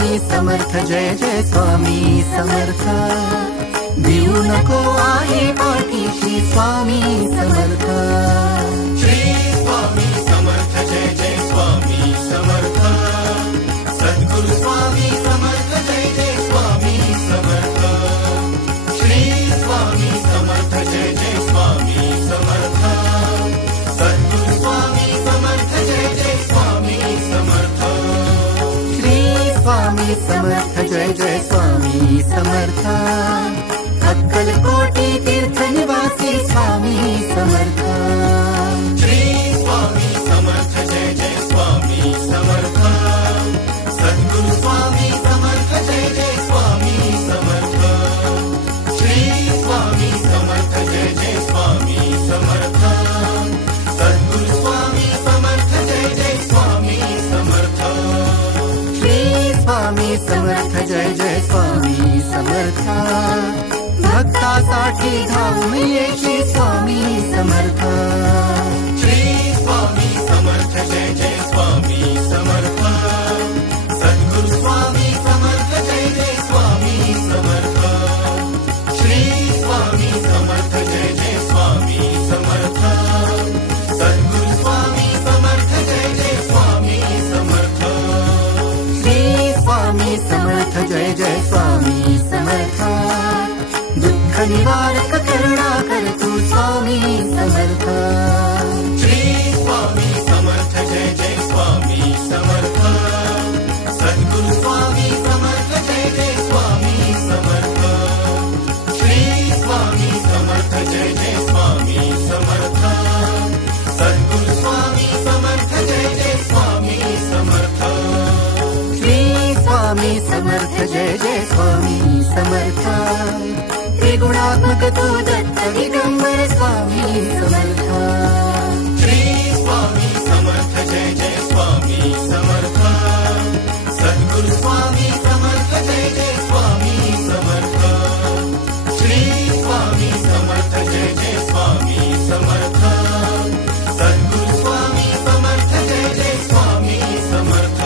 स्वामी समर्थ जय जय स्वामी समर्थ देऊ नको आहे पाठीशी स्वामी समर्थ श्री स्वामी समर्थ जय जय स्वामी समर्थ सद्गुरु स्वामी समर्थ जय जय स्वामी समर्थ श्री स्वामी समर्थ जय जय स्वामी समर्थ सद्गुरु स्वामी समर्थ जय जय स्वामी समर्थ श्री स्वामी समर्थ जय जय स्वामी समर्थ अक्कलकोटी तीर्थ निवासी स्वामी समर्थ श्री स्वामी समर्थ जय जय स्वामी समर्थ सद्गुरु स्वामी समर्थ जय जय स्वामी समर्थ श्री स्वामी समर्थ जय जय स्वामी समर्थ सद्गुरु स्वामी समर्थ जय जय स्वामी समर्थ श्री स्वामी समर्थ जय जय स्वामी समर्थ भक्तासाठी धावून येशी स्वामी समर्थ श्री स्वामी समर्थ जय जय स्वामी समर्थ सद्गुरु स्वामी समर्थ जय जय स्वामी समर्थ श्री स्वामी समर्थ जय जय स्वामी समर्थ सद्गुरु स्वामी समर्थ जय जय स्वामी समर्थ श्री स्वामी समर्थ जय जय स्वामी समर्थ दुःख निवारक करुणा कर तू स्वामी समर्थ श्री स्वामी समर्थ जय जय स्वामी समर्थ सद्गुरु स्वामी समर्थ जय जय स्वामी समर्थ श्री स्वामी समर्थ जय जय स्वामी समर्थ सद्गुरु स्वामी समर्थ जय जय स्वामी समर्थ श्री स्वामी समर्थ जय जय स्वामी समर्थ त्रिगुणात्मक तू दत्त दिगंबर स्वामी समर्थ श्री स्वामी समर्थ जय जय स्वामी समर्थ सद्गुरु स्वामी समर्थ जय जय स्वामी समर्थ श्री स्वामी समर्थ जय जय स्वामी समर्थ सद्गुरु स्वामी समर्थ जय जय स्वामी समर्थ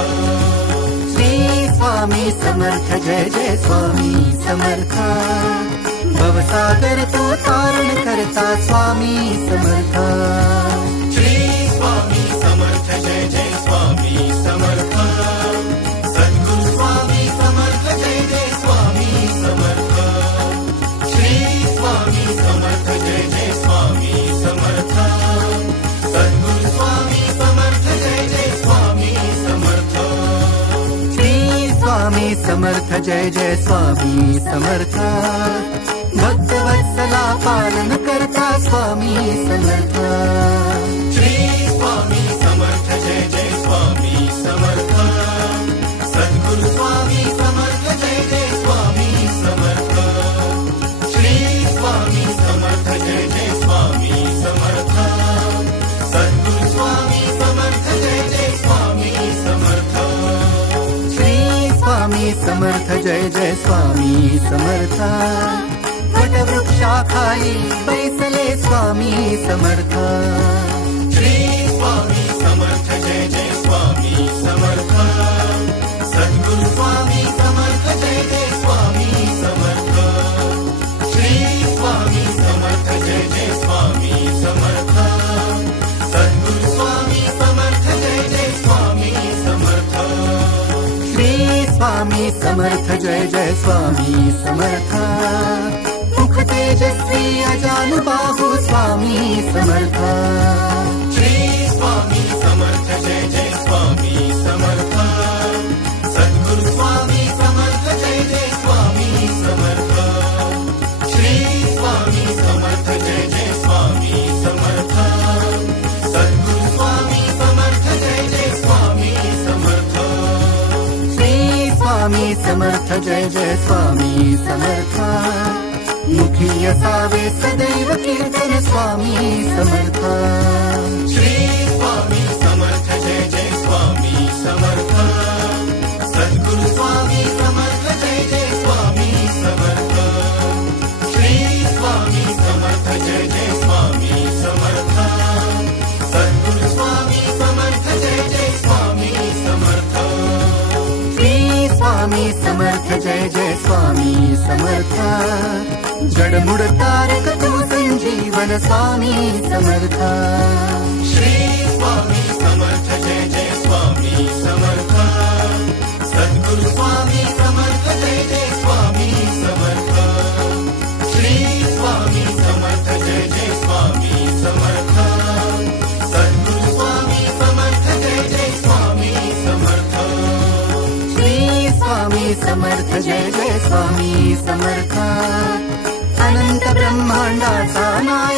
श्री स्वामी समर्थ जय जय स्वामी समर्थ भवसागर तू तारण करता स्वामी समर्थ श्री स्वामी समर्थ जय जय स्वामी समर्थ सद्गुरु स्वामी समर्थ जय जय स्वामी समर्थ श्री स्वामी समर्थ जय जय स्वामी समर्थ सद्गुरु स्वामी समर्थ जय जय स्वामी समर्थ श्री स्वामी समर्थ जय जय स्वामी समर्थ भक्तवत्सला पालन करता स्वामी समर्थ श्री स्वामी समर्थ जय जय स्वामी समर्थ सद्गुरु स्वामी समर्थ जय जय स्वामी समर्थ श्री स्वामी समर्थ जय जय स्वामी समर्थ सद्गुरु स्वामी समर्थ जय जय स्वामी समर्थ श्री स्वामी समर्थ जय जय स्वामी समर्थ वटवृक्षाखाली बैसले स्वामी समर्थ श्री स्वामी समर्थ जय जय स्वामी समर्थ सद्गुरु स्वामी समर्थ जय जय स्वामी समर्थ श्री स्वामी समर्थ जय जय स्वामी समर्थ सद्गुरु स्वामी समर्थ जय जय स्वामी समर्थ श्री स्वामी समर्थ जय जय स्वामी समर्थ मुख तेजस्वी अजानुबाहु स्वामी समर्थ श्री स्वामी समर्थ जय जय स्वामी समर्थ सद्गुरु स्वामी समर्थ जय जय स्वामी समर्थ श्री स्वामी समर्थ जय जय स्वामी समर्थ सद्गुरु स्वामी समर्थ जय जय स्वामी समर्थ श्री स्वामी समर्थ जय जय स्वामी समर्थ मुखी असावे सदैव कीर्तन स्वामी समर्थ श्री स्वामी समर्थ जय जय स्वामी समर्थ सद्गुरु स्वामी समर्थ जय जय स्वामी समर्थ श्री स्वामी समर्थ जय जय स्वामी समर्थ सद्गुरु स्वामी समर्थ जय जय स्वामी समर्थ समर्थ जय जय स्वामी समर्थ जडमुड तारक तू संजीवन स्वामी समर्थ श्री स्वामी समर्थ जय जय स्वामी समर्थ सद्गुरु स्वामी समर्थ जय जय स्वामी समर्थ श्री स्वामी समर्थ जय जय स्वामी समर्थ सद्गुरु स्वामी समर्थ जय जय स्वामी समर्थ श्री स्वामी समर्थ जय जय स्वामी समर्थ अनंत ब्रह्मांडाचा नायक